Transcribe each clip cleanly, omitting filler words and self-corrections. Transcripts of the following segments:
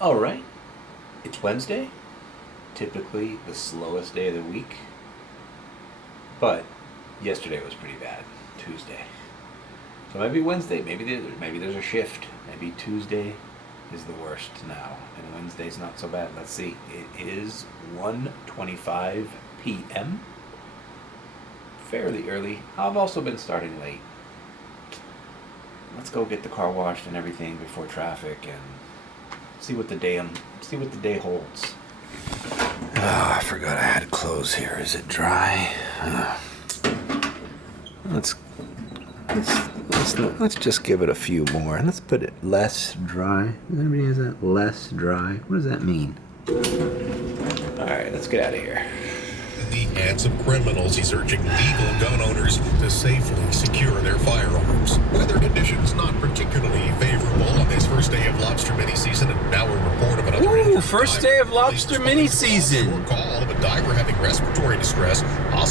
All right, it's Wednesday, typically the slowest day of the week, but yesterday was pretty bad, Tuesday. So maybe Wednesday, maybe there's a shift. Maybe Tuesday is the worst now, and Wednesday's not so bad. Let's see. It is 1:25 p.m. Fairly early. I've also been starting late. Let's go get the car washed and everything before traffic and see what the day holds. I forgot I had clothes here. Is it dry? Let's just give it a few more. Let's put it less dry. Anybody has that? Less dry. What does that mean? All right, let's get out of here. In the hands of criminals, he's urging legal gun owners to safely secure their firearms. Weather conditions not particularly favorable on this first day of lobster mini-season, and now a report of another... Ooh, first day of lobster mini-season. Call of a diver having respiratory distress.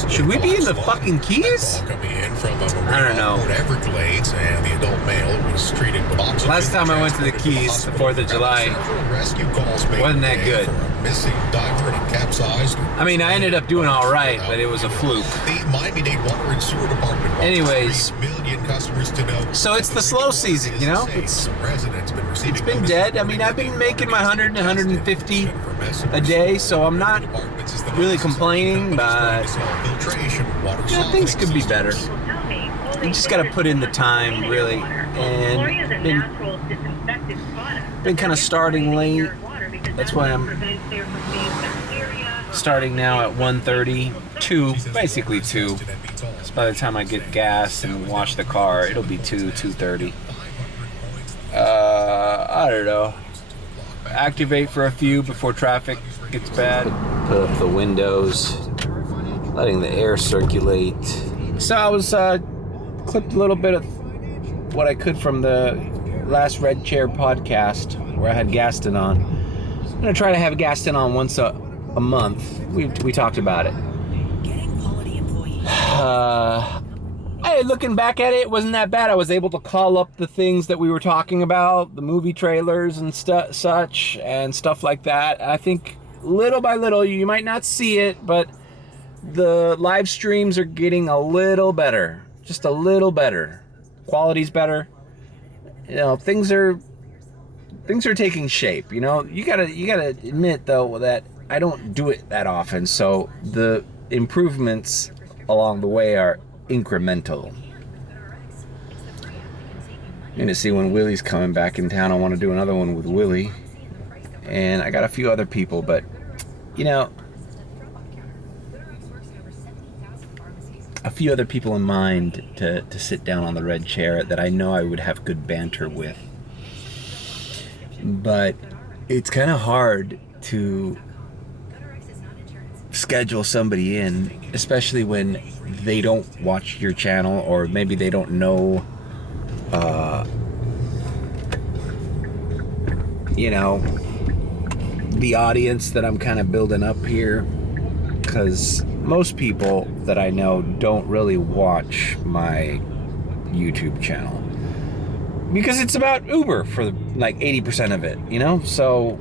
Should we be in the fucking Keys? Coming in from I don't know. Everglades, and the adult male was treated with oxygen. Last time I went to the Keys, the 4th of July, rescue calls wasn't that good. For a missing diver and capsized. I mean, I ended up doing all right, but it was a fluke. The Miami-Dade Water and Sewer Department. Anyways, million customers to know. So it's the slow season, you know? It's been dead. I mean, I've been making my 100 to 150 a day, so I'm not really complaining, but things could be better. You just got to put in the time, really, and been kind of starting late. That's why I'm starting now at 1:30, basically 2. So by the time I get gas and wash the car, it'll be 2:30. I don't know. Activate for a few before traffic gets bad. Put up the windows, letting the air circulate. So I was clipped a little bit of what I could from the last Red Chair podcast where I had Gaston on. I'm gonna try to have Gaston on once a month. We talked about it. Hey, looking back at it, it wasn't that bad. I was able to call up the things that we were talking about, the movie trailers and such, and stuff like that. I think little by little, you might not see it, but the live streams are getting a little better. Just a little better. Quality's better. You know, things are taking shape. You know, you gotta admit though that I don't do it that often, so the improvements along the way are incremental. You're gonna see when Willie's coming back in town. I want to do another one with Willie, and I got a few other people, but you know, a few other people in mind to sit down on the red chair that I know I would have good banter with. But it's kind of hard to schedule somebody in, especially when they don't watch your channel, or maybe they don't know, you know, the audience that I'm kind of building up here. Because most people that I know don't really watch my YouTube channel. Because it's about Uber for like 80% of it, you know? So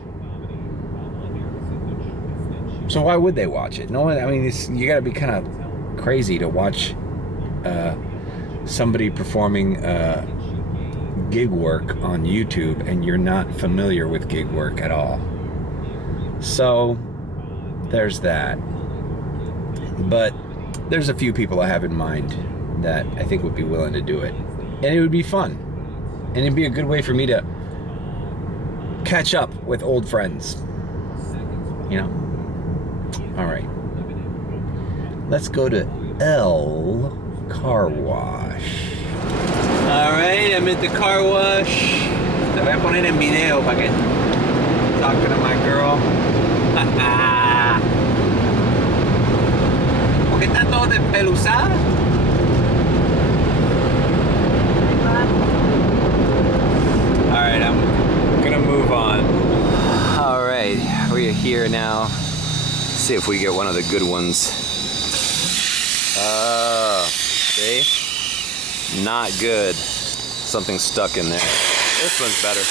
why would they watch it? No one, I mean, you gotta be kind of crazy to watch somebody performing gig work on YouTube and you're not familiar with gig work at all. So there's that. But there's a few people I have in mind that I think would be willing to do it. And it would be fun. And it'd be a good way for me to catch up with old friends. You know? All right. Let's go to L Car Wash. All right, I'm at the car wash. Te voy a poner en video para que talking to my girl. ¿Por qué está todo despeluzado? All right, I'm gonna move on. All right, we're here now. See if we get one of the good ones. See? Not good. Something stuck in there. This one's better.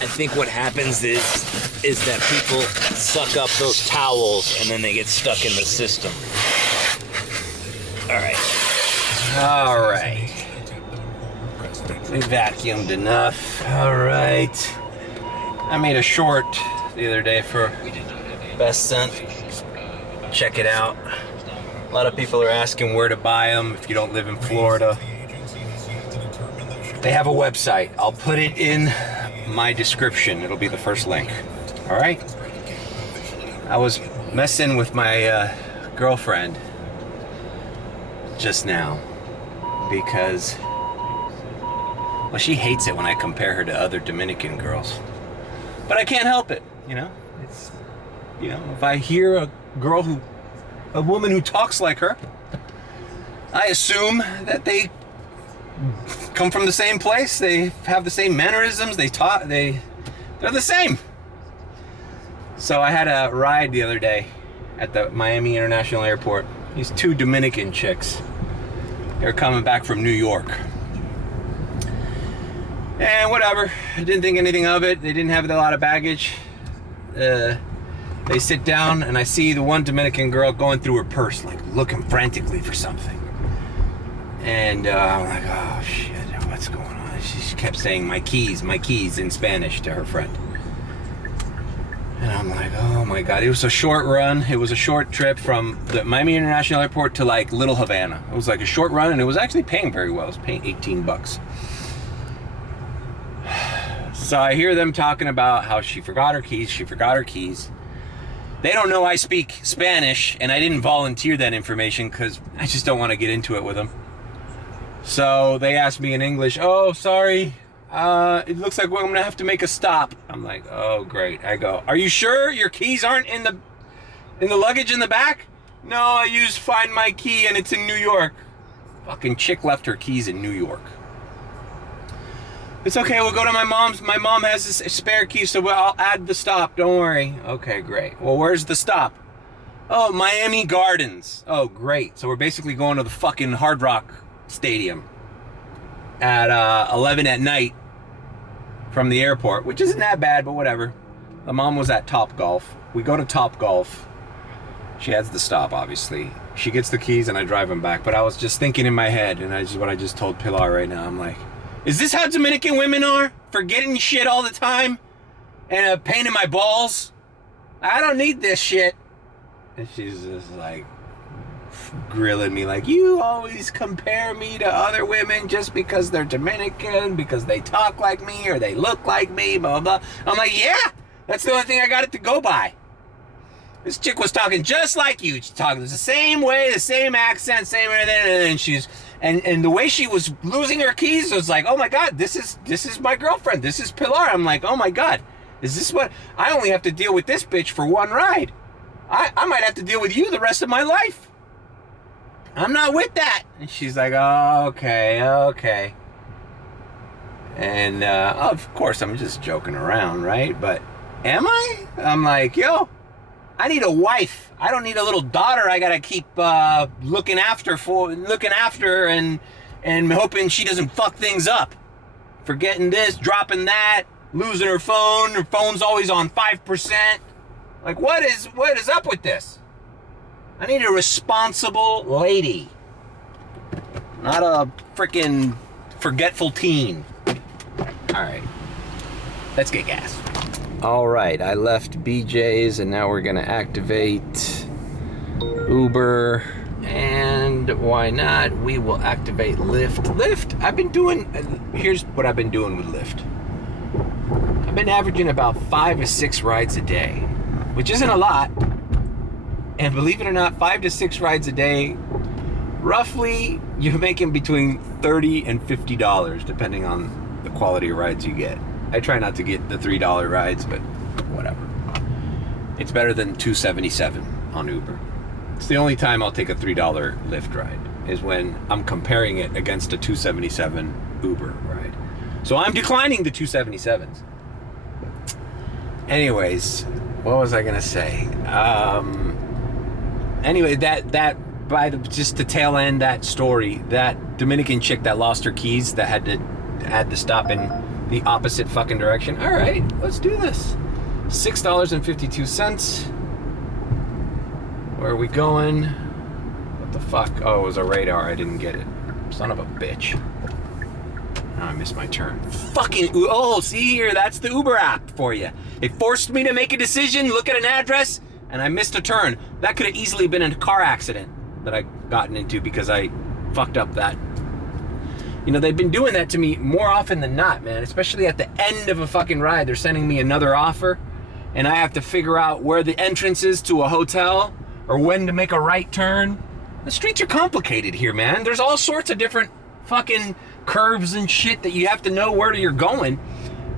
I think what happens is that people suck up those towels and then they get stuck in the system. All right. We vacuumed enough. All right. I made a short the other day for Best Scent. Check it out. A lot of people are asking where to buy them if you don't live in Florida. They have a website. I'll put it in my description. It'll be the first link. All right. I was messing with my girlfriend just now because, well, she hates it when I compare her to other Dominican girls, but I can't help it. It's, if I hear a woman who talks like her, I assume that they come from the same place, they have the same mannerisms, they're the same. So I had a ride the other day at the Miami International Airport. These two Dominican chicks, they were coming back from New York. And whatever, I didn't think anything of it. They didn't have a lot of baggage. They sit down and I see the one Dominican girl going through her purse, like looking frantically for something. And I'm like, oh shit, what's going on? She kept saying my keys in Spanish to her friend. And I'm like, oh my God. It was a short run. It was a short trip from the Miami International Airport to like Little Havana. It was like a short run and it was actually paying very well. It was paying $18. So I hear them talking about how she forgot her keys. They don't know I speak Spanish and I didn't volunteer that information because I just don't want to get into it with them. So they asked me in English, oh, sorry, it looks like I'm gonna have to make a stop. I'm like, oh, great. I go, are you sure your keys aren't in the luggage in the back? No, I used Find My Key and it's in New York. Fucking chick left her keys in New York. It's okay, we'll go to my mom's. My mom has a spare key, so I'll add the stop, don't worry. Okay, great. Well, where's the stop? Oh, Miami Gardens. Oh, great. So we're basically going to the fucking Hard Rock Stadium at 11 at night from the airport, which isn't that bad, but whatever. The mom was at Top Golf. We go to Top Golf. She adds the stop, obviously. She gets the keys and I drive them back. But I was just thinking in my head, and what I just told Pilar right now. I'm like, is this how Dominican women are? Forgetting shit all the time and a pain in my balls? I don't need this shit. And she's just like grilling me like, you always compare me to other women just because they're Dominican, because they talk like me or they look like me, blah, blah, blah. I'm like, yeah, that's the only thing I got it to go by. This chick was talking just like you. She's talking the same way, the same accent, same everything, and the way she was losing her keys was like, oh my God, this is my girlfriend. This is Pilar. I'm like, oh my God, is this what I only have to deal with this bitch for one ride? I might have to deal with you the rest of my life. I'm not with that. And she's like, oh, okay. And of course, I'm just joking around, right? But am I? I'm like, yo, I need a wife. I don't need a little daughter I gotta keep looking after and hoping she doesn't fuck things up. Forgetting this, dropping that, losing her phone. Her phone's always on 5%. Like, what is up with this? I need a responsible lady, not a freaking forgetful teen. All right, let's get gas. All right, I left BJ's and now we're gonna activate Uber, and why not? We will activate Lyft. Here's what I've been doing with Lyft. I've been averaging about 5 to 6 rides a day, which isn't a lot. And believe it or not, 5 to 6 rides a day, roughly you're making between $30 and $50, depending on the quality of rides you get. I try not to get the $3 rides, but whatever. It's better than $2.77 on Uber. It's the only time I'll take a $3 Lyft ride, is when I'm comparing it against a $2.77 Uber ride. So I'm declining the $2.77s. Anyways, What was I gonna say? Anyway, just to tail end that story, that Dominican chick that lost her keys that had to stop in the opposite fucking direction. All right, let's do this. $6.52. Where are we going? What the fuck? Oh, it was a radar. I didn't get it. Son of a bitch. Oh, I missed my turn. Fucking, oh, see here, that's the Uber app for you. It forced me to make a decision, look at an address, and I missed a turn. That could have easily been a car accident that I gotten into because I fucked up that. You know, they've been doing that to me more often than not, man, especially at the end of a fucking ride. They're sending me another offer, and I have to figure out where the entrance is to a hotel or when to make a right turn. The streets are complicated here, man. There's all sorts of different fucking curves and shit that you have to know where you're going,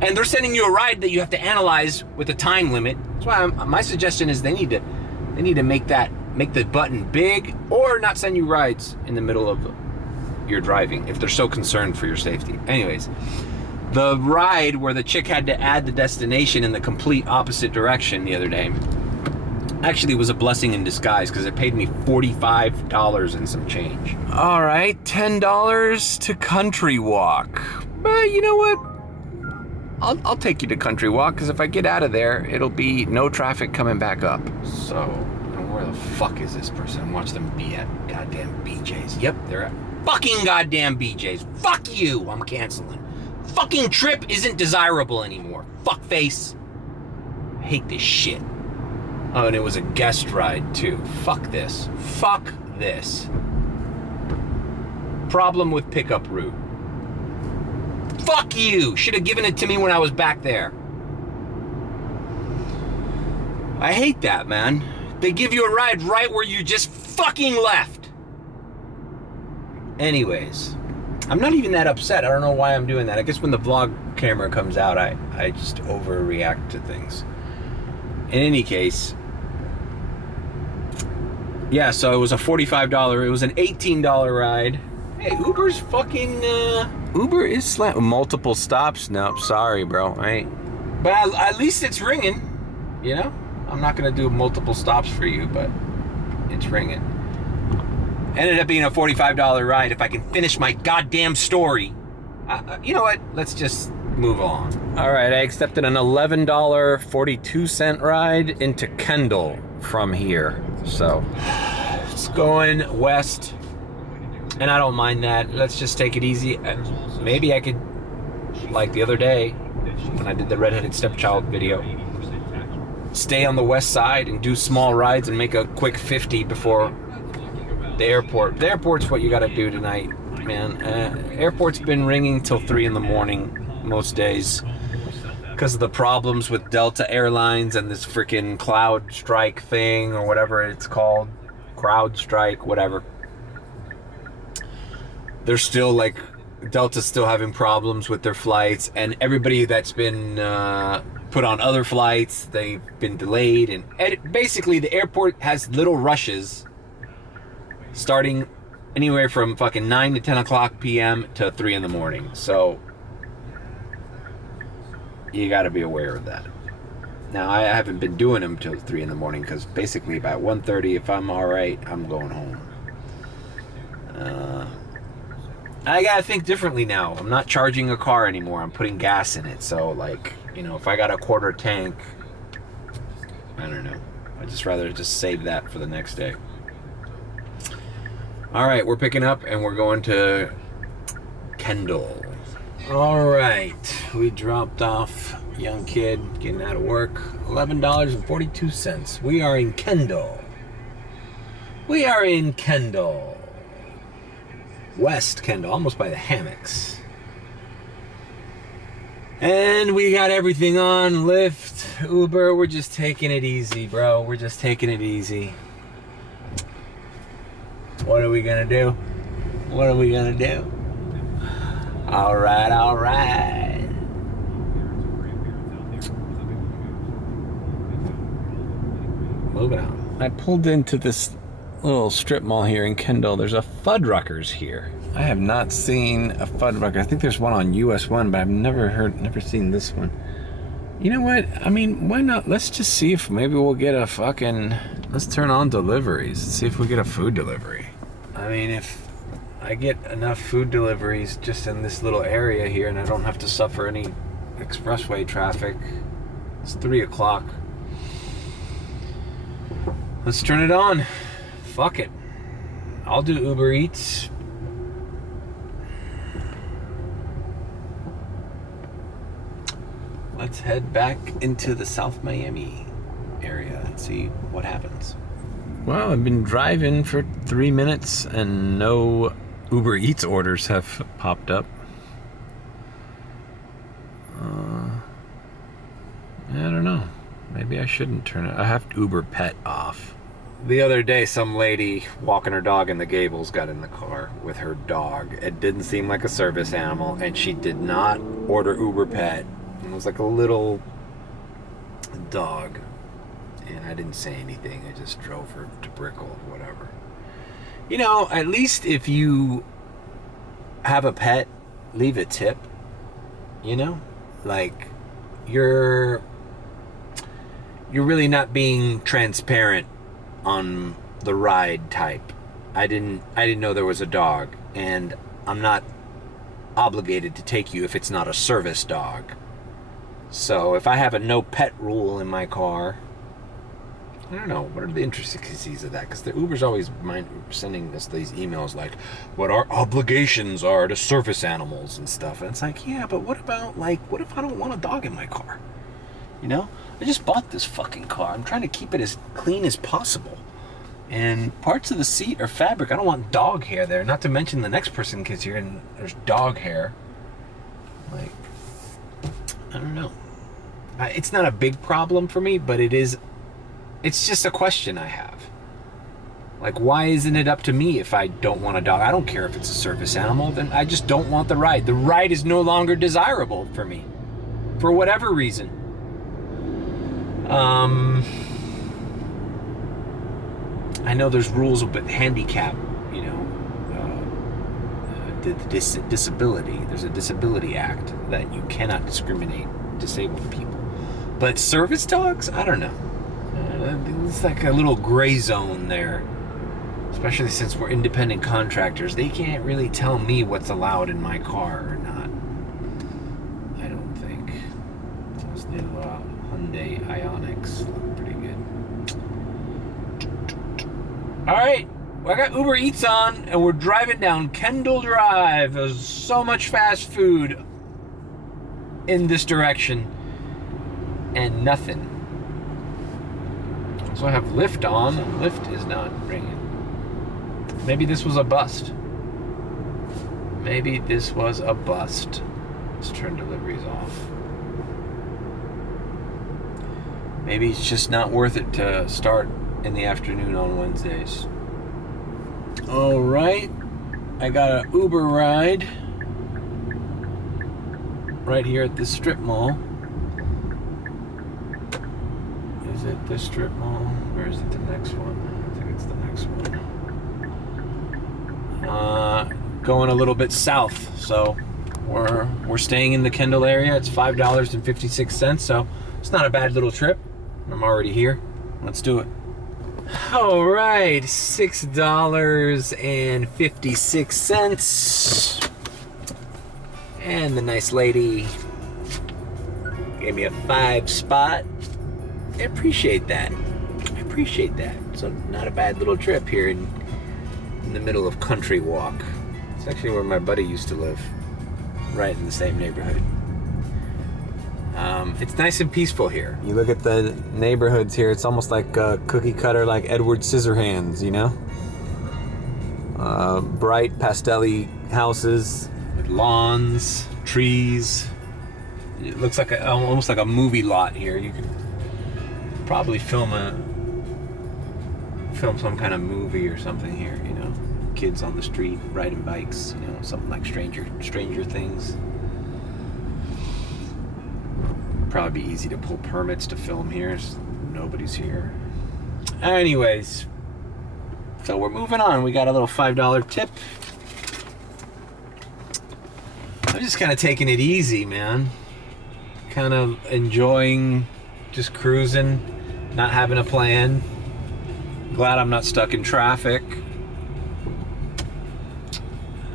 and they're sending you a ride that you have to analyze with a time limit. That's why my suggestion is they need to make the button big, or not send you rides in the middle of your driving if they're so concerned for your safety. Anyways, the ride where the chick had to add the destination in the complete opposite direction the other day actually was a blessing in disguise because it paid me $45 and some change. All right, $10 to Country Walk. But you know what? I'll take you to Country Walk because if I get out of there, it'll be no traffic coming back up. So, where the fuck is this person? Watch them be at goddamn BJ's. Yep, they're at fucking goddamn BJ's. Fuck you, I'm canceling. Fucking trip isn't desirable anymore. Fuck face. I hate this shit. Oh, and it was a guest ride too. Fuck this. Fuck this. Problem with pickup route. Fuck you! Should have given it to me when I was back there. I hate that, man. They give you a ride right where you just fucking left. Anyways, I'm not even that upset. I don't know why I'm doing that. I guess when the vlog camera comes out, I just overreact to things. In any case, yeah, so it was a $45, it was an $18 ride. Hey, Uber's fucking, Uber is multiple stops. No, sorry, bro. But at least it's ringing, you know? I'm not gonna do multiple stops for you, but it's ringing. Ended up being a $45 ride. If I can finish my goddamn story, you know what? Let's just move on. All right, I accepted an $11.42 ride into Kendall from here. So it's going west, and I don't mind that. Let's just take it easy. Maybe I could, like the other day when I did the redheaded stepchild video, stay on the west side and do small rides and make a quick 50 before the airport. The airport's what you gotta do tonight, man. Airport's been ringing till 3 in the morning most days because of the problems with Delta Airlines and this freaking cloud strike thing or whatever it's called. Crowd strike, whatever. They're still like, Delta's still having problems with their flights, and everybody that's been put on other flights, they've been delayed, and basically the airport has little rushes starting anywhere from fucking 9 to 10 o'clock p.m. to 3 in the morning. So you got to be aware of that. Now, I haven't been doing them till 3 in the morning because basically by 1:30, if I'm all right, I'm going home. I got to think differently now. I'm not charging a car anymore. I'm putting gas in it. So, like, you know, if I got a quarter tank, I don't know. I'd just rather just save that for the next day. All right, we're picking up and we're going to Kendall. All right, we dropped off young kid getting out of work. $11.42. We are in Kendall. We are in Kendall. West Kendall, almost by the hammocks. And we got everything on Lyft, Uber. We're just taking it easy, bro. We're just taking it easy. What are we gonna do? What are we gonna do? All right, all right. Moving on. I pulled into this little strip mall here in Kendall. There's a Fuddruckers here. I have not seen a Fuddrucker. I think there's one on US 1, but I've never seen this one. You know what? I mean, why not? Let's just see if maybe we'll get a fucking... Let's turn on deliveries. See if we get a food delivery. I mean, if I get enough food deliveries just in this little area here and I don't have to suffer any expressway traffic. It's 3 o'clock. Let's turn it on. Fuck it. I'll do Uber Eats. Let's head back into the South Miami area and see what happens. Well, I've been driving for 3 minutes and no Uber Eats orders have popped up. I don't know. Maybe I shouldn't turn it. I have Uber Pet off. The other day, some lady walking her dog in the Gables got in the car with her dog. It didn't seem like a service animal, and she did not order Uber Pet. It was like a little dog, and I didn't say anything. I just drove her to Brickell, whatever. You know, at least if you have a pet, leave a tip. You know, like you're really not being transparent on the ride type. I didn't know there was a dog, and I'm not obligated to take you if it's not a service dog. So if I have a no pet rule in my car, I don't know, what are the intricacies of that? Because the Uber's always sending us these emails like, what our obligations are to service animals and stuff. And it's like, yeah, but what about, like, what if I don't want a dog in my car? You know? I just bought this fucking car. I'm trying to keep it as clean as possible. And parts of the seat are fabric. I don't want dog hair there. Not to mention the next person gets here and there's dog hair. Like, I don't know. It's not a big problem for me, but it's just a question I have. Like, why isn't it up to me if I don't want a dog? I don't care if it's a service animal. Then I just don't want the ride. The ride is no longer desirable for me. For whatever reason. I know there's rules with handicap, you know, disability. There's a disability act that you cannot discriminate disabled people. But service dogs, I don't know. It's like a little gray zone there. Especially since we're independent contractors. They can't really tell me what's allowed in my car or not. I don't think. Those new Hyundai Ioniqs look pretty good. Alright, I got Uber Eats on and we're driving down Kendall Drive. There's so much fast food in this direction and nothing. So I have Lyft on. Lyft is not ringing. Maybe this was a bust. Maybe this was a bust. Let's turn deliveries off. Maybe it's just not worth it to start in the afternoon on Wednesdays. All right, I got an Uber ride right here at this strip mall. Is it this strip mall, or is it the next one? I think it's the next one. Going a little bit south, so we're staying in the Kendall area. It's $5.56, so it's not a bad little trip. I'm already here. Let's do it. All right, $6.56. And the nice lady gave me a 5 spot. I appreciate that. So not a bad little trip here in the middle of Country Walk. It's actually where my buddy used to live, right in the same neighborhood. It's nice and peaceful here. You look at the neighborhoods here, it's almost like a cookie cutter, like Edward Scissorhands, you know? Bright pastel-y houses with lawns, trees. It looks like almost like a movie lot here. You could probably film some kind of movie or something here, you know? Kids on the street riding bikes, you know, something like Stranger Things. Probably be easy to pull permits to film here. Nobody's here. Anyways, so we're moving on. We got a little $5 tip. I'm just kind of taking it easy, man. kind of enjoying just cruising, not having a plan. Glad I'm not stuck in traffic.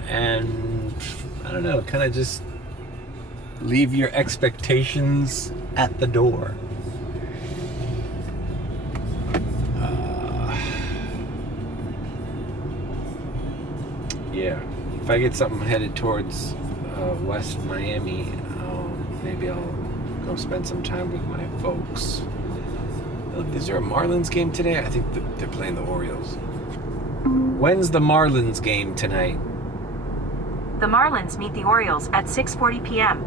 And I don't know, kind of just leave your expectations at the door. Yeah, if I get something headed towards West Miami, maybe I'll go spend some time with my folks. Is there a Marlins game today? I think they're playing the Orioles. When's the Marlins game tonight? The Marlins meet the Orioles at 6:40 p.m.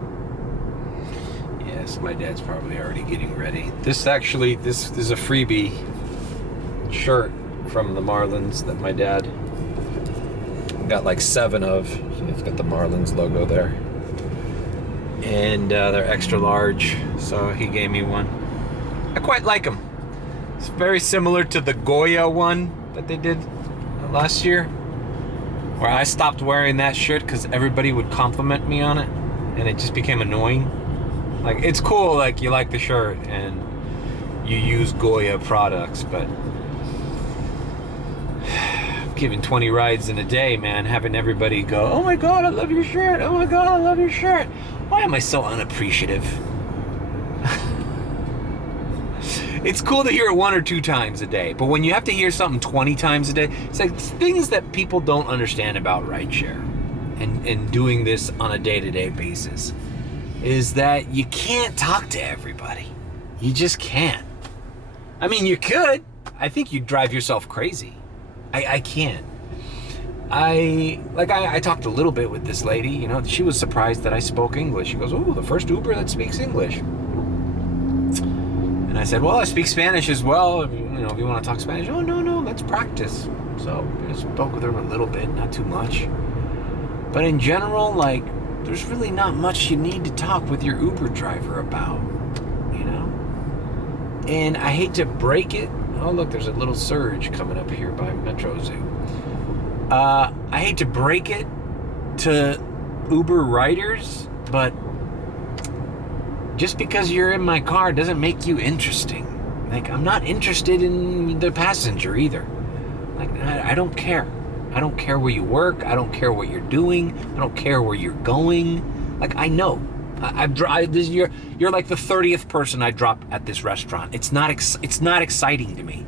Yes, my dad's probably already getting ready. This is a freebie shirt from the Marlins that my dad got like 7 of. So it's got the Marlins logo there. And they're extra large, so he gave me one. I quite like them. It's very similar to the Goya one that they did last year, where I stopped wearing that shirt because everybody would compliment me on it, and it just became annoying. Like, it's cool, like, you like the shirt and you use Goya products, but giving 20 rides in a day, man, having everybody go, oh my god, I love your shirt, oh my god, I love your shirt. Why am I so unappreciative? It's cool to hear it 1 or 2 times a day, but when you have to hear something 20 times a day, it's like things that people don't understand about rideshare and doing this on a day-to-day basis is that you can't talk to everybody. You just can't. I mean, you could. I think you'd drive yourself crazy. I can't. I talked a little bit with this lady, you know, she was surprised that I spoke English. She goes, oh, the first Uber that speaks English. And I said, well, I speak Spanish as well. If you want to talk Spanish. Oh, no, let's practice. So I spoke with her a little bit, not too much. But in general, like, there's really not much you need to talk with your Uber driver about, you know? And I hate to break it. Oh, look, there's a little surge coming up here by Metro Zoo. I hate to break it to Uber riders, but just because you're in my car doesn't make you interesting. Like, I'm not interested in the passenger either. Like, I don't care. I don't care where you work. I don't care what you're doing. I don't care where you're going. Like, I know. You're like the 30th person I drop at this restaurant. It's not exciting to me.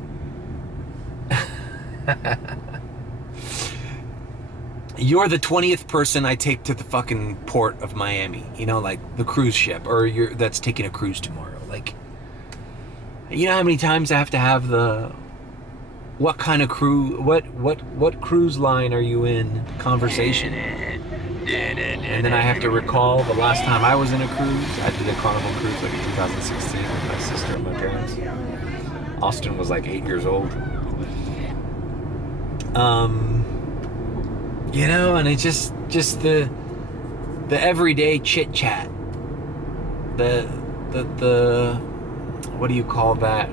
You're the 20th person I take to the fucking port of Miami. You know, like the cruise ship, or that's taking a cruise tomorrow. Like, you know how many times I have to have what kind of what cruise line are you in conversation? And then I have to recall the last time I was in a cruise. I did a Carnival cruise like in 2016 with my sister and my parents. Austin was like 8 years old. You know, and it's just the everyday chit chat. The what do you call that?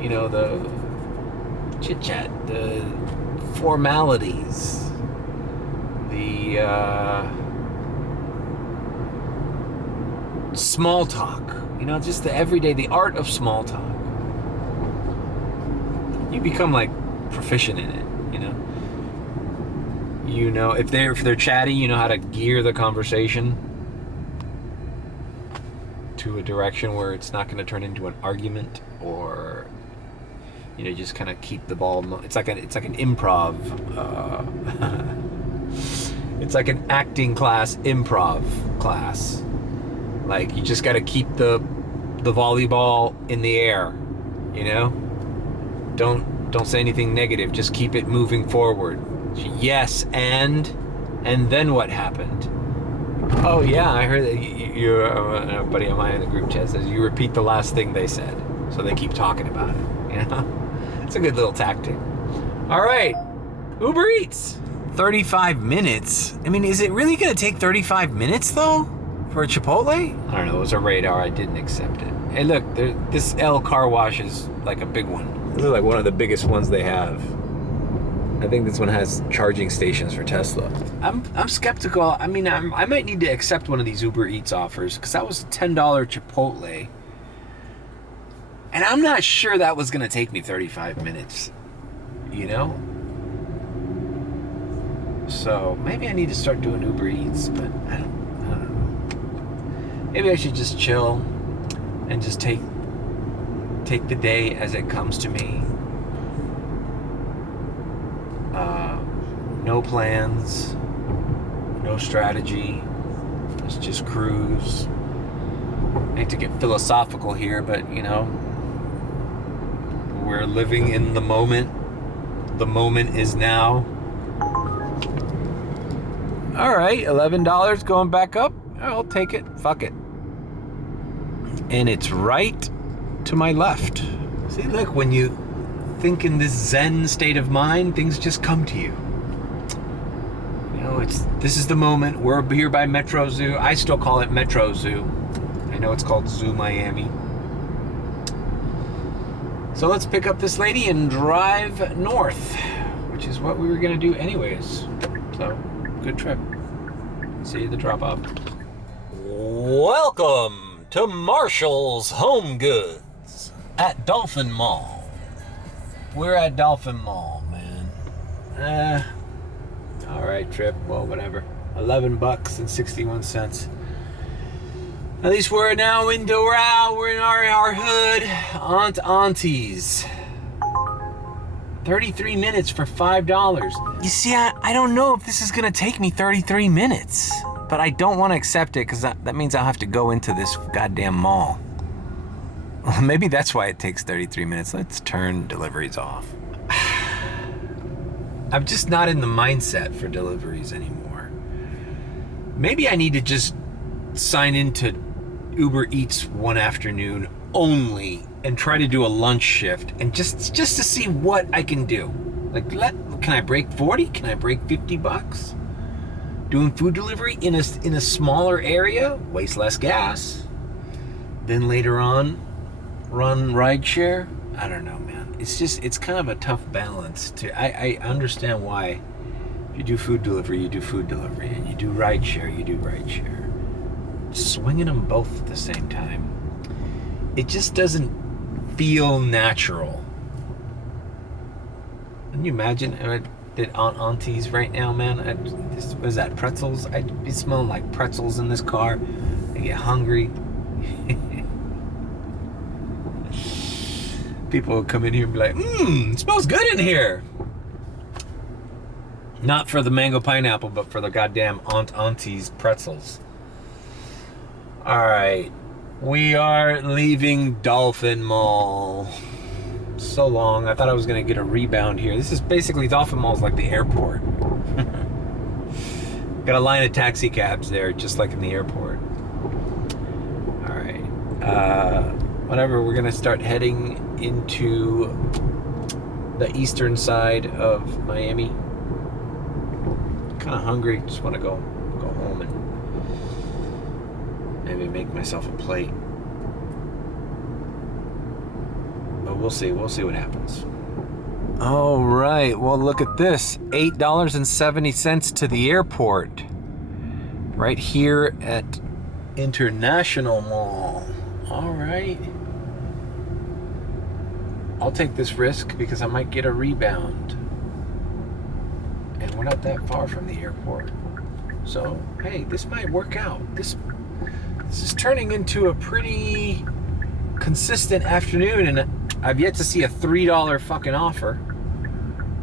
You know, the chit chat, the formalities, the small talk, you know, just the everyday, the art of small talk. You become like proficient in it, you know. You know, if they're chatty, you know how to gear the conversation to a direction where it's not going to turn into an argument, or you know, just kind of keep the ball. It's like an improv. It's like an acting class, improv class. Like, you just got to keep the volleyball in the air. You know, don't say anything negative. Just keep it moving forward. Yes, and then what happened? Oh yeah, I heard that you a buddy of mine in the group chat says you repeat the last thing they said, so they keep talking about it. You know, it's a good little tactic. All right, Uber Eats, 35 minutes. I mean, is it really gonna take 35 minutes though for a Chipotle? I don't know. It was a radar. I didn't accept it. Hey, look, this L car wash is like a big one. This is like one of the biggest ones they have. I think this one has charging stations for Tesla. I'm skeptical. I mean, I might need to accept one of these Uber Eats offers because that was a $10 Chipotle. And I'm not sure that was going to take me 35 minutes, you know? So maybe I need to start doing Uber Eats, but I don't know. Maybe I should just chill and just take the day as it comes to me. No plans, no strategy. Let's just cruise. I hate to get philosophical here, but you know, we're living in the moment. The moment is now. All right, $11 going back up. I'll take it. Fuck it. And it's right to my left. See, look, when you think in this Zen state of mind, things just come to you. You know, this is the moment. We're here by Metro Zoo. I still call it Metro Zoo. I know it's called Zoo Miami. So let's pick up this lady and drive north, which is what we were gonna do anyways. So, good trip. See you at the drop-off. Welcome to Marshall's Home Goods at Dolphin Mall. We're at Dolphin Mall, man. All right, trip. Well, whatever. $11.61. At least we're now in we're in our hood. Aunties. 33 minutes for $5. You see, I don't know if this is gonna take me 33 minutes, but I don't want to accept it because that means I'll have to go into this goddamn mall. Maybe that's why it takes 33 minutes. Let's turn deliveries off. I'm just not in the mindset for deliveries anymore. Maybe I need to just sign into Uber Eats one afternoon only and try to do a lunch shift and just to see what I can do. Like, can I break 40? Can I break $50? Doing food delivery in a smaller area, waste less gas. Then later on, run rideshare. I don't know, man. It's kind of a tough balance. I understand why. If you do food delivery, you do food delivery, and you do rideshare, you do rideshare. Swinging them both at the same time, it just doesn't feel natural. Can you imagine that aunties right now, man? What is that, pretzels? I'd be smelling like pretzels in this car. I get hungry. People will come in here and be like, it smells good in here. Not for the mango pineapple, but for the goddamn auntie's pretzels. All right, we are leaving Dolphin Mall. So long. I thought I was gonna get a rebound here. This is basically, Dolphin Mall is like the airport. Got a line of taxi cabs there, just like in the airport. All right. Whatever, we're gonna start heading into the eastern side of Miami. Kind of hungry, just want to go home and maybe make myself a plate. But we'll see what happens. All right, well, look at this. $8.70 to the airport. Right here at International Mall. All right. I'll take this risk because I might get a rebound. And we're not that far from the airport. So, hey, this might work out. This is turning into a pretty consistent afternoon, and I've yet to see a $3 fucking offer.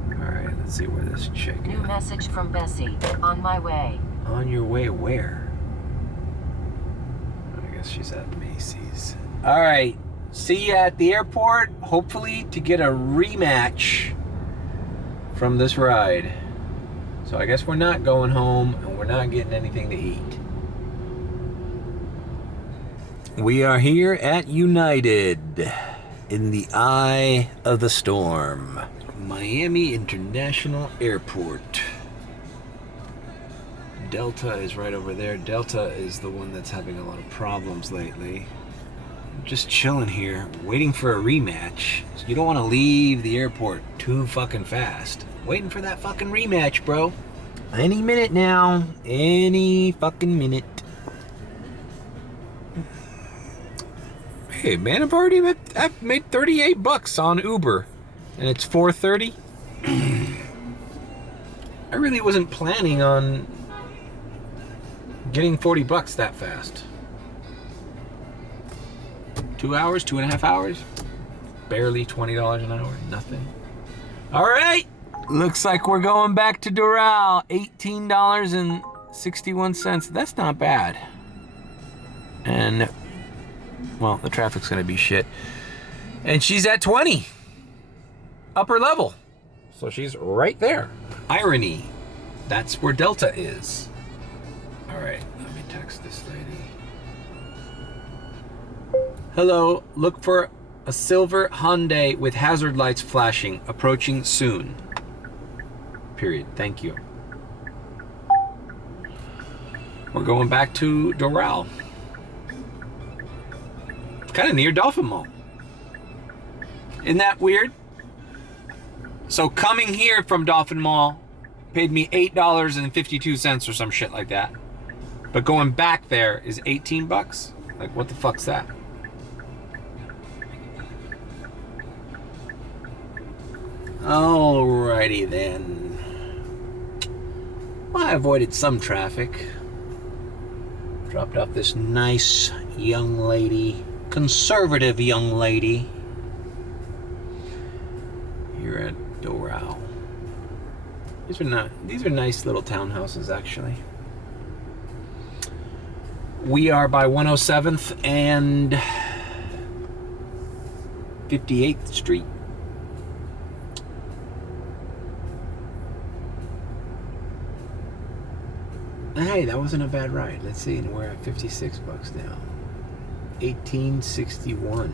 All right, let's see where this chick is. New message from Bessie. On my way. On your way where? I guess she's at Macy's. All right. See you at the airport, hopefully to get a rematch from this ride. So I guess we're not going home and we're not getting anything to eat. We are here at United in the eye of the storm. Miami International Airport. Delta is right over there. Delta is the one that's having a lot of problems lately. Just chilling here, waiting for a rematch. So you don't want to leave the airport too fucking fast. Waiting for that fucking rematch, bro. Any minute now. Any fucking minute. Hey, man, I've made $38 on Uber. And it's 4:30. I really wasn't planning on getting $40 that fast. 2 hours, 2.5 hours. Barely $20 an hour. Nothing. All right. Looks like we're going back to Doral. $18.61. That's not bad. And, well, the traffic's going to be shit. And she's at 20. Upper level. So she's right there. Irony. That's where Delta is. All right. Let me text this lady. Hello. Look for a silver Hyundai with hazard lights flashing. Approaching soon. Period. Thank you. We're going back to Doral. Kind of near Dolphin Mall. Isn't that weird? So coming here from Dolphin Mall paid me $8.52 or some shit like that. But going back there is $18? Like, what the fuck's that? Alrighty then. Well, I avoided some traffic. Dropped off this nice young lady, conservative young lady, here at Doral. These are nice little townhouses, actually. We are by 107th and 58th Street. Hey, that wasn't a bad ride. Let's see, and we're at $56 now. $18.61.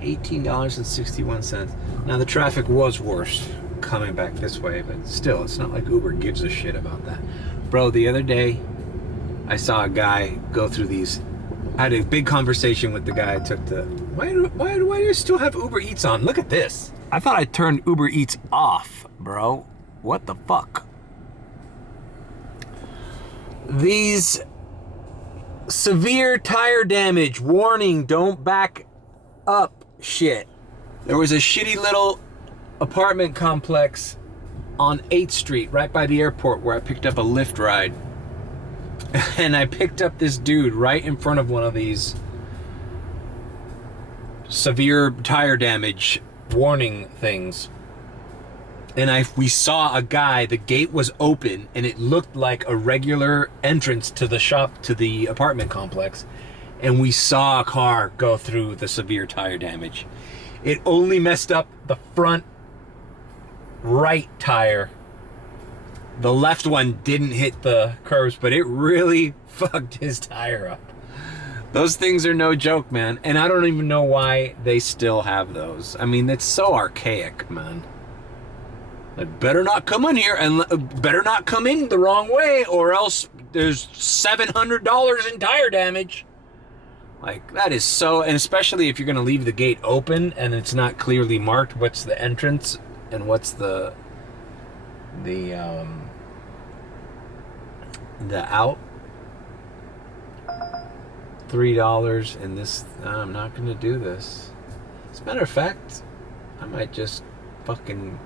$18.61. Now the traffic was worse coming back this way, but still, it's not like Uber gives a shit about that. Bro, the other day, I saw a guy go through these. I had a big conversation with the guy I took to. Why do you still have Uber Eats on? Look at this. I thought I turned Uber Eats off, bro. What the fuck? These severe tire damage, warning, don't back up shit. There was a shitty little apartment complex on 8th Street, right by the airport, where I picked up a Lyft ride. And I picked up this dude right in front of one of these severe tire damage warning things. And we saw a guy, the gate was open, and it looked like a regular entrance to the shop, to the apartment complex. And we saw a car go through the severe tire damage. It only messed up the front right tire. The left one didn't hit the curbs, but it really fucked his tire up. Those things are no joke, man. And I don't even know why they still have those. I mean, it's so archaic, man. Like, better not come in here, and better not come in the wrong way, or else there's $700 in tire damage. Like, that is so, and especially if you're going to leave the gate open and it's not clearly marked what's the entrance and what's the out. $3 in this. I'm not going to do this. As a matter of fact, I might just fucking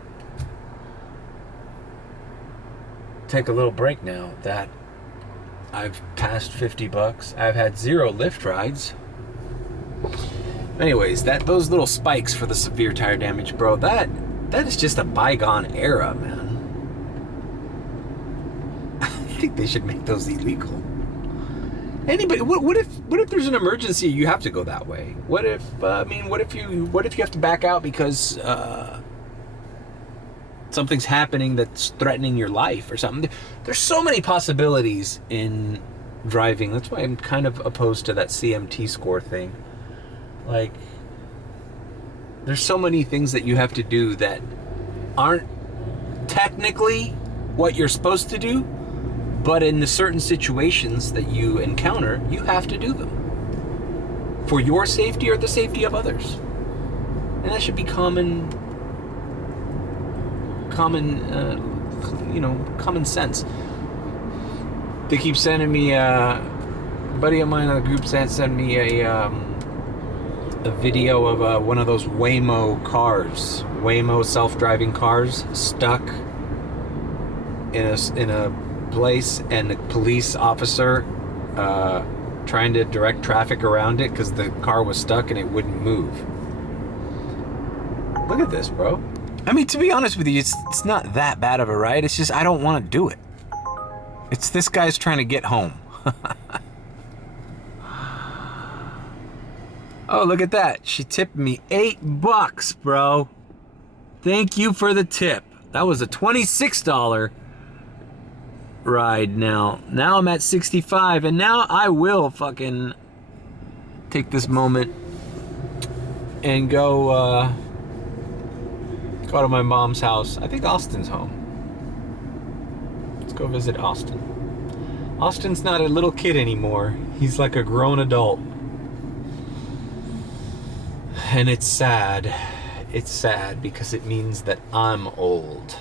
take a little break now that I've passed $50. I've had 0 Lyft rides. Anyways, those little spikes for the severe tire damage, bro, that is just a bygone era, man. I think they should make those illegal. Anybody, what if there's an emergency, you have to go that way? What if you have to back out because something's happening that's threatening your life or something? There's so many possibilities in driving. That's why I'm kind of opposed to that CMT score thing. Like, there's so many things that you have to do that aren't technically what you're supposed to do, but in the certain situations that you encounter, you have to do them for your safety or the safety of others. And that should be common common sense. They keep sending me, a buddy of mine on the group sent me a video of one of those Waymo self-driving cars stuck in a place, and the police officer trying to direct traffic around it because the car was stuck and it wouldn't move. Look at this, bro. I mean, to be honest with you, it's not that bad of a ride. It's just I don't want to do it. It's this guy's trying to get home. Oh, look at that. She tipped me $8, bro. Thank you for the tip. That was a $26 ride now. Now I'm at 65, and now I will fucking take this moment and go to my mom's house. I think Austin's home. Let's go visit Austin. Austin's not a little kid anymore. He's like a grown adult. And it's sad. It's sad because it means that I'm old.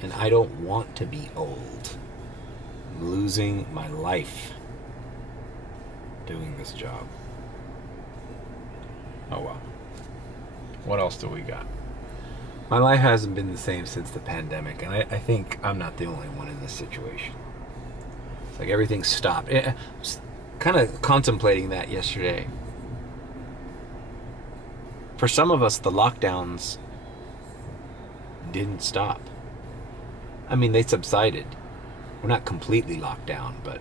And I don't want to be old. I'm losing my life doing this job. Oh well. What else do we got? My life hasn't been the same since the pandemic, and I think I'm not the only one in this situation. It's like everything stopped. I was kind of contemplating that yesterday. For some of us, the lockdowns didn't stop. I mean, they subsided. We're not completely locked down, but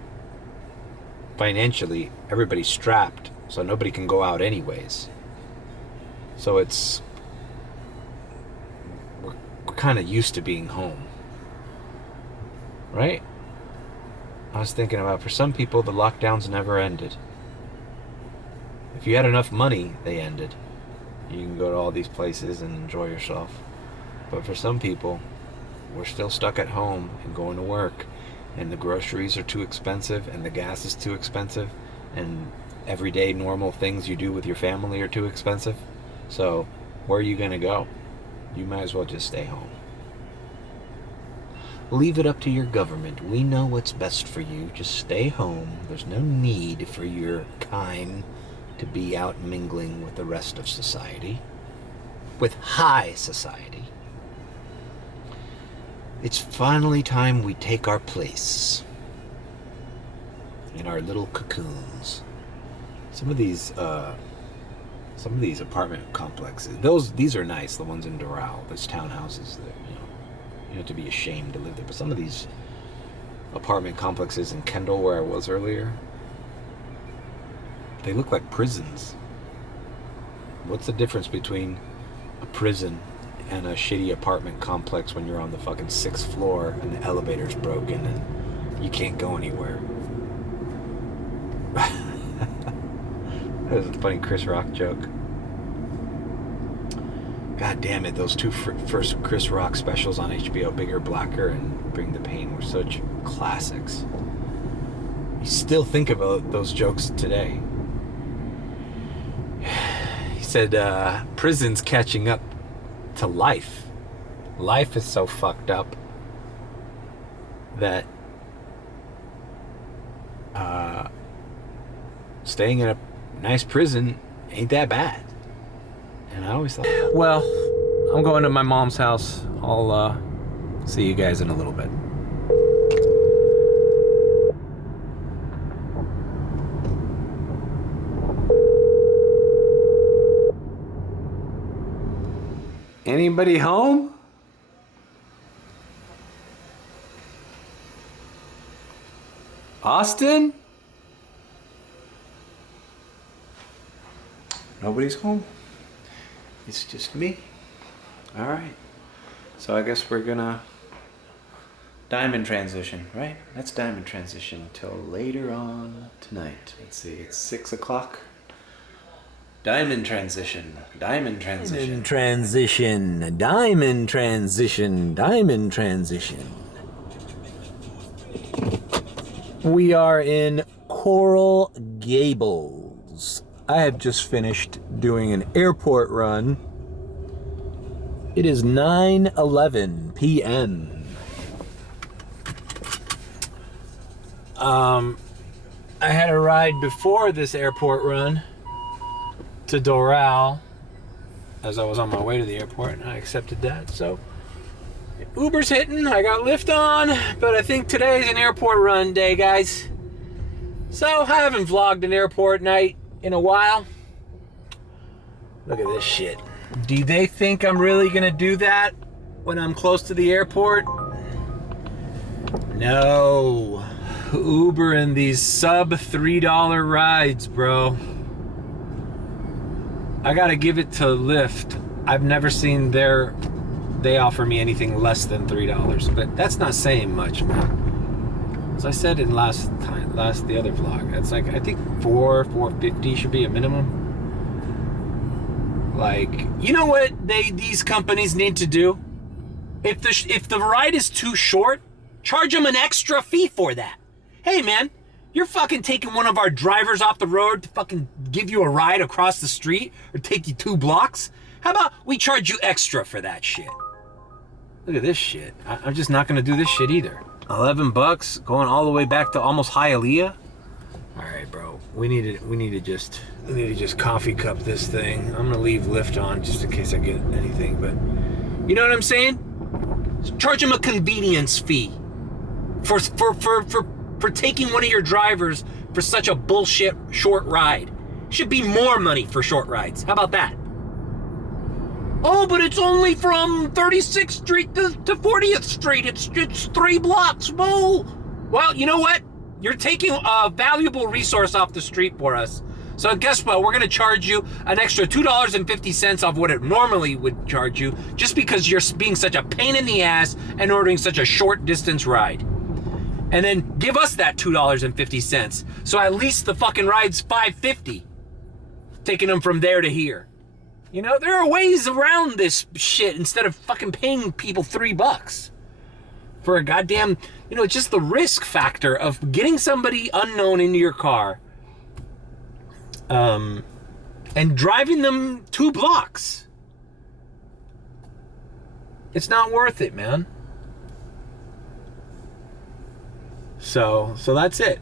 financially, everybody's strapped, so nobody can go out anyways. So we're kind of used to being home, right? I was thinking about, for some people, the lockdowns never ended. If you had enough money, they ended. You can go to all these places and enjoy yourself. But for some people, we're still stuck at home and going to work, and the groceries are too expensive, and the gas is too expensive, and everyday normal things you do with your family are too expensive. So where are you going to go? You might as well just stay home. Leave it up to your government. We know what's best for you. Just stay home. There's no need for your kind to be out mingling with the rest of society, with high society. It's finally time we take our place in our little cocoons. Some of these apartment complexes, these are nice, the ones in Doral, those townhouses that, you have to be ashamed to live there. But some of these apartment complexes in Kendall, where I was earlier, they look like prisons. What's the difference between a prison and a shitty apartment complex when you're on the fucking 6th floor and the elevator's broken and you can't go anywhere? That was a funny Chris Rock joke. God damn it, those two first Chris Rock specials on HBO, Bigger, Blacker, and Bring the Pain, were such classics. You still think about those jokes today. He said, prison's catching up to life. Life is so fucked up that staying in a nice prison ain't that bad. And I always thought, well, I'm going to my mom's house. I'll see you guys in a little bit. Anybody home? Austin? Nobody's home. It's just me. All right. So I guess we're gonna diamond transition, right? Let's diamond transition till later on tonight. Let's see, it's 6 o'clock. Diamond transition. Diamond transition. Diamond transition. Diamond transition. Diamond transition. We are in Coral Gables. I have just finished doing an airport run It is 9:11 p.m. I had a ride before this airport run to Doral as I was on my way to the airport, and I accepted that. So Uber's hitting, I got Lyft on, but I think today's an airport run day, guys. So I haven't vlogged an airport night in a while. Look at this shit. Do they think I'm really gonna do that when I'm close to the airport? No. Uber and these sub $3 rides, bro. I gotta give it to Lyft. I've never seen they offer me anything less than $3, but that's not saying much, man. As I said in the other vlog, it's like, I think $4.50 should be a minimum. Like, you know what these companies need to do? If the ride is too short, charge them an extra fee for that. Hey man, you're fucking taking one of our drivers off the road to fucking give you a ride across the street or take you 2 blocks? How about we charge you extra for that shit? Look at this shit. I'm just not gonna do this shit either. $11 going all the way back to almost Hialeah. All right, bro. We need to just coffee cup this thing. I'm gonna leave Lyft on just in case I get anything, but you know what I'm saying? Charge them a convenience fee for taking one of your drivers for such a bullshit short ride. Should be more money for short rides. How about that? Oh, but it's only from 36th Street to 40th Street. It's 3 blocks. Whoa. Well, you know what? You're taking a valuable resource off the street for us. So guess what? We're going to charge you an extra $2.50 off what it normally would charge you just because you're being such a pain in the ass and ordering such a short distance ride. And then give us that $2.50. So at least the fucking ride's $5.50. Taking them from there to here. You know, there are ways around this shit instead of fucking paying people $3 for a goddamn, you know, just the risk factor of getting somebody unknown into your car and driving them 2 blocks. It's not worth it, man. So that's it.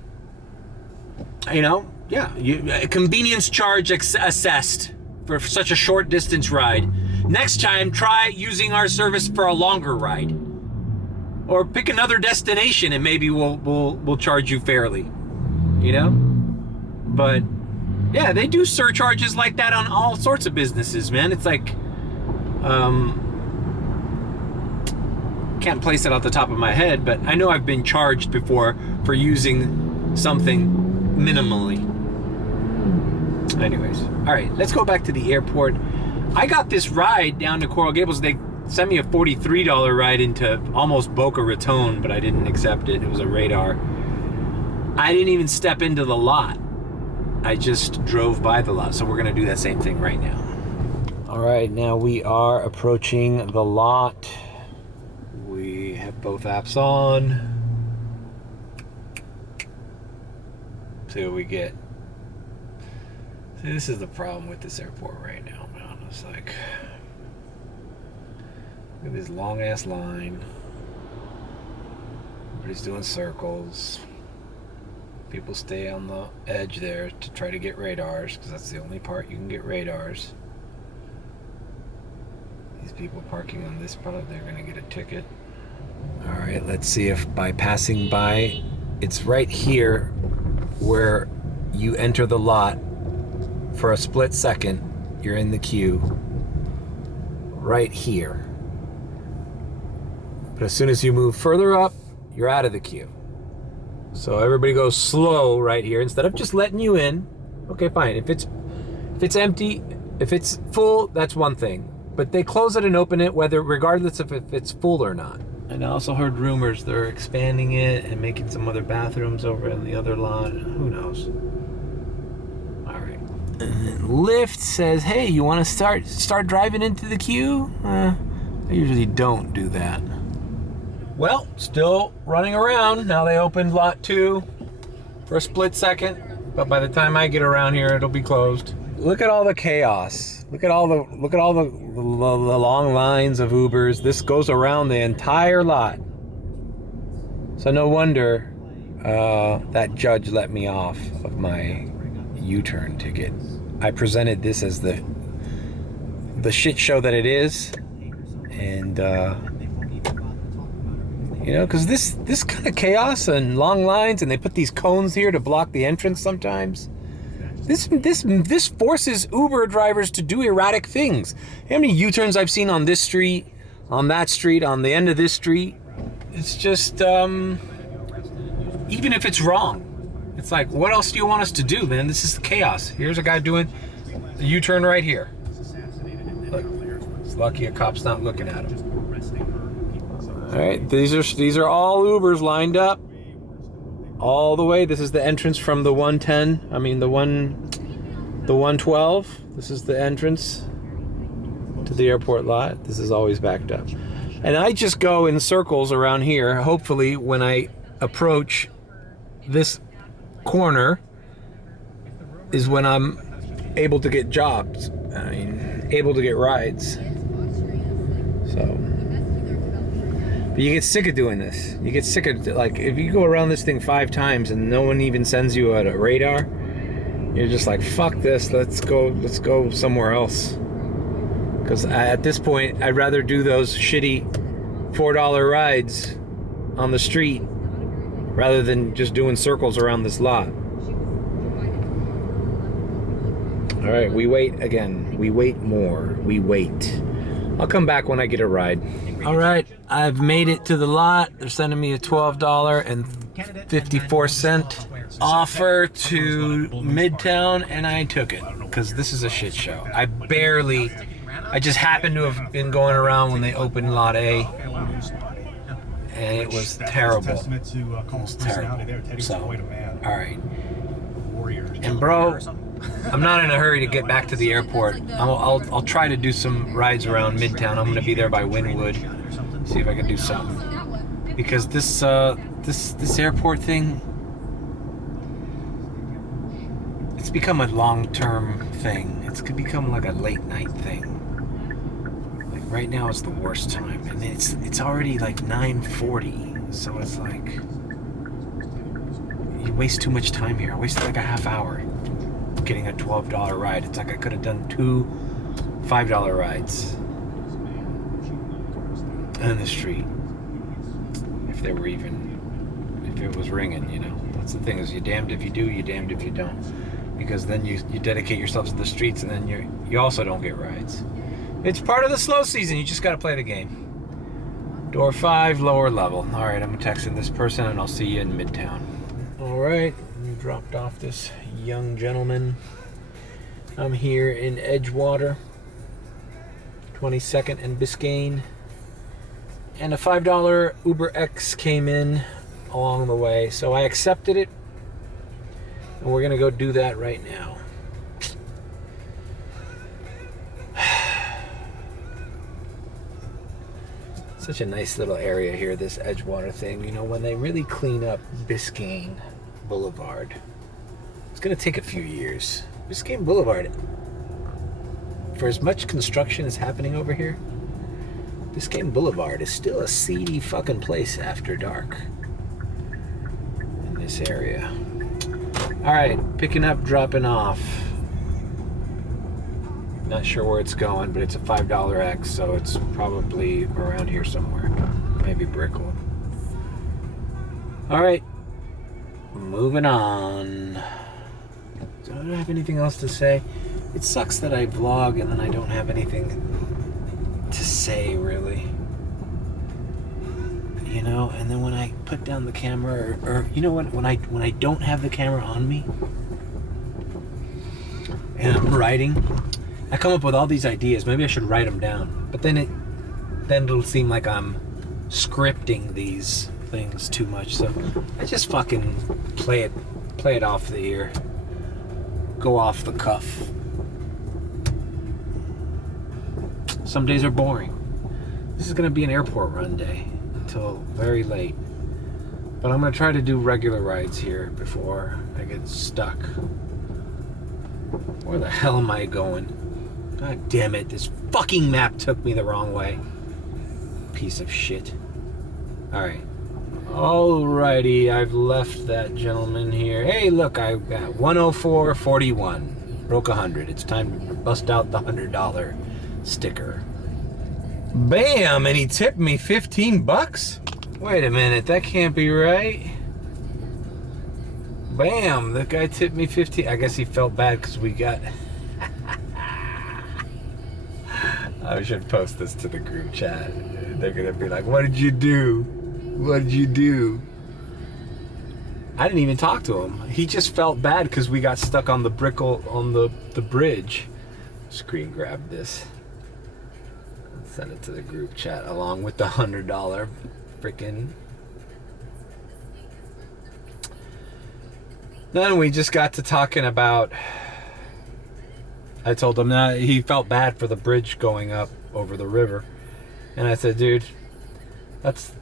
You know, yeah, a convenience charge assessed for such a short distance ride. Next time, try using our service for a longer ride, or pick another destination and maybe we'll charge you fairly. You know, but yeah, they do surcharges like that on all sorts of businesses, man. It's like, can't place it off the top of my head, but I know I've been charged before for using something minimally. Anyways, all right, let's go back to the airport. I got this ride down to Coral Gables. They sent me a $43 ride into almost Boca Raton, but I didn't accept it. It was a radar. I didn't even step into the lot. I just drove by the lot. So we're gonna do that same thing right now. All right, now we are approaching the lot. We have both apps on. See what we get. See, this is the problem with this airport right now, man. It's like, look at this long ass line. Everybody's doing circles. People stay on the edge there to try to get radars, because that's the only part you can get radars. These people parking on this part, they're gonna get a ticket. All right, let's see if by passing by, it's right here where you enter the lot. For a split second, you're in the queue. Right here. But as soon as you move further up, you're out of the queue. So everybody goes slow right here instead of just letting you in. Okay, fine. If it's empty, if it's full, that's one thing. But they close it and open it regardless of if it's full or not. And I also heard rumors they're expanding it and making some other bathrooms over in the other lot. Who knows? All right. And then Lyft says, "Hey, you want to start driving into the queue?" I usually don't do that. Well, still running around. Now they opened lot 2 for a split second. But by the time I get around here, it'll be closed. Look at all the chaos. Look at all the long lines of Ubers. This goes around the entire lot. So no wonder that judge let me off of my U-turn ticket. I presented this as the shit show that it is, and you know, because this kind of chaos and long lines, and they put these cones here to block the entrance sometimes. This forces Uber drivers to do erratic things. How many U-turns I've seen on this street, on that street, on the end of this street? It's just, even if it's wrong, it's like, what else do you want us to do, man? This is chaos. Here's a guy doing a U-turn right here. Look, it's lucky a cop's not looking at him. All right, these are all Ubers lined up all the way. This is the entrance from the 110. I mean the 112. This is the entrance to the airport lot. This is always backed up. And I just go in circles around here. Hopefully when I approach this corner is when I'm able to get jobs. I mean, able to get rides. So, but you get sick of doing this. You get sick of, like, if you go around this thing 5 times and no one even sends you a radar, you're just like, fuck this, let's go somewhere else. Because at this point, I'd rather do those shitty $4 rides on the street rather than just doing circles around this lot. All right, we wait again. We wait more. We wait. I'll come back when I get a ride. All right, I've made it to the lot. They're sending me a $12.54 offer to Midtown, and I took it because this is a shit show. I just happened to have been going around when they opened Lot A, and it was terrible. It was terrible. So, all right. And bro, I'm not in a hurry to get back to the airport. I'll try to do some rides around Midtown. I'm gonna be there by Wynwood. See if I can do something. Because this airport thing, it's become a long-term thing. It's become like a late night thing. Like right now it's the worst time, and it's already like 9:40. So it's like you waste too much time here. I wasted like a half hour getting a $12 ride. It's like I could have done 2 $5 rides in the street if it was ringing, you know. That's the thing, is you're damned if you do, you're damned if you don't, because then you dedicate yourself to the streets, and then you also don't get rides. It's part of the slow season. You just got to play the game. Door 5, lower level. All right, I'm texting this person, and I'll see you in Midtown. All right, we dropped off this young gentleman. I'm here in Edgewater, 22nd and Biscayne, and a $5 Uber X came in along the way, so I accepted it, and we're gonna go do that right now. Such a nice little area here, this Edgewater thing. You know, when they really clean up Biscayne Boulevard, it's gonna take a few years. Biscayne Boulevard, for as much construction as happening over here, Biscayne Boulevard is still a seedy fucking place after dark in this area. All right, picking up, dropping off. Not sure where it's going, but it's a $5 X, so it's probably around here somewhere. Maybe Brickell. All right, moving on. So I don't have anything else to say. It sucks that I vlog and then I don't have anything to say, really. You know, and then when I put down the camera, or you know what, when I don't have the camera on me and I'm writing, I come up with all these ideas. Maybe I should write them down, but then it'll seem like I'm scripting these things too much. So I just fucking play it off the ear, go off the cuff. Some days are boring. This is gonna be an airport run day until very late. But I'm gonna try to do regular rides here before I get stuck. Where the hell am I going? God damn it, this fucking map took me the wrong way. Piece of shit. Alright. Alrighty, I've left that gentleman here. Hey, look, I've got 104.41. Broke 100. It's time to bust out the $100 sticker. Bam! And he tipped me 15 bucks? Wait a minute, that can't be right. Bam! The guy tipped me 15. I guess he felt bad because we got... I should post this to the group chat. They're gonna be like, what did you do? What did you do? I didn't even talk to him. He just felt bad because we got stuck on the the bridge. Screen grab this. Send it to the group chat along with the $100 freaking. Then we just got to talking about. I told him that he felt bad for the bridge going up over the river, and I said, dude, that's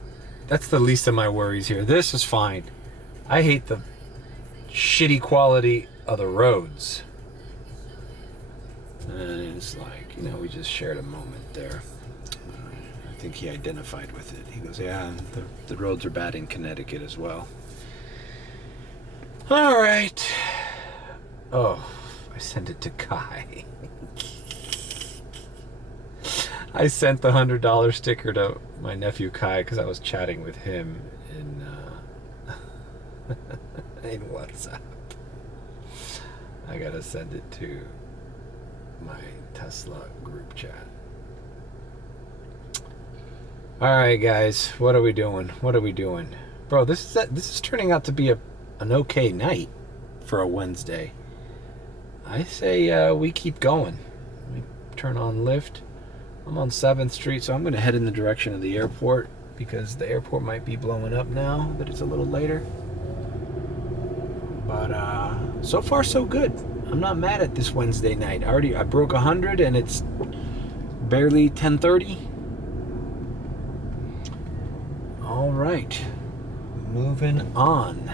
the least of my worries here. This is fine. I hate the shitty quality of the roads. And it's like, you know, we just shared a moment there. I think he identified with it. He goes, yeah, the roads are bad in Connecticut as well. All right. Oh, I sent it to Kai. I sent the $100 sticker to my nephew Kai because I was chatting with him in WhatsApp. I gotta send it to my Tesla group chat. All right, guys, what are we doing? What are we doing, bro? This is turning out to be an okay night for a Wednesday. I say we keep going. We turn on Lyft. I'm on 7th Street, so I'm going to head in the direction of the airport because the airport might be blowing up now that it's a little later. But so far, so good. I'm not mad at this Wednesday night. I broke 100 and it's barely 10:30. All right, moving on.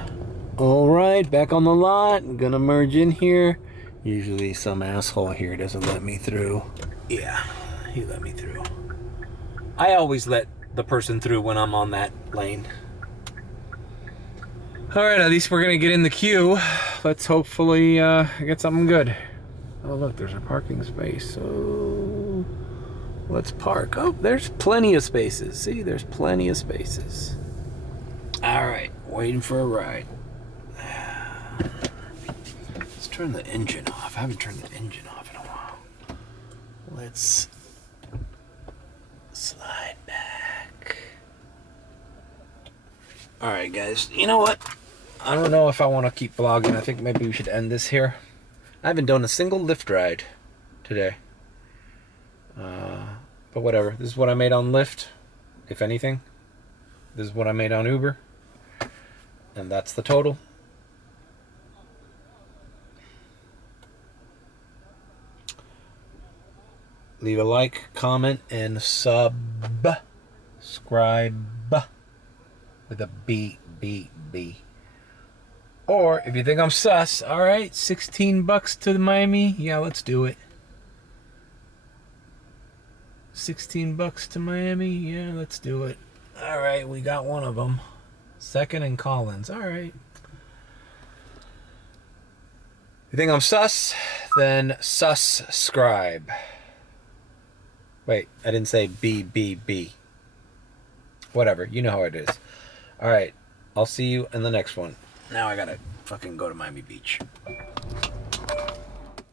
All right, back on the lot. I'm gonna merge in here. Usually some asshole here doesn't let me through. Yeah, he let me through. I always let the person through when I'm on that lane. All right, at least we're gonna get in the queue. Let's hopefully get something good. Oh, look, there's a parking space. So let's park. Oh, there's plenty of spaces. See, there's plenty of spaces. All right, waiting for a ride. Let's turn the engine off. I haven't turned the engine off in a while. Let's slide back. All right, guys. You know what? I don't know if I want to keep vlogging. I think maybe we should end this here. I haven't done a single Lyft ride today. But whatever. This is what I made on Lyft, if anything. This is what I made on Uber. And that's the total. Leave a like, comment, and subscribe with a B. Or if you think I'm sus, all right, 16 bucks to Miami. Yeah, let's do it. 16 bucks to Miami. Yeah, let's do it. All right, we got one of them. Second and Collins. All right. If you think I'm sus, then subscribe. Wait, I didn't say B. Whatever, you know how it is. All right, I'll see you in the next one. Now I gotta fucking go to Miami Beach.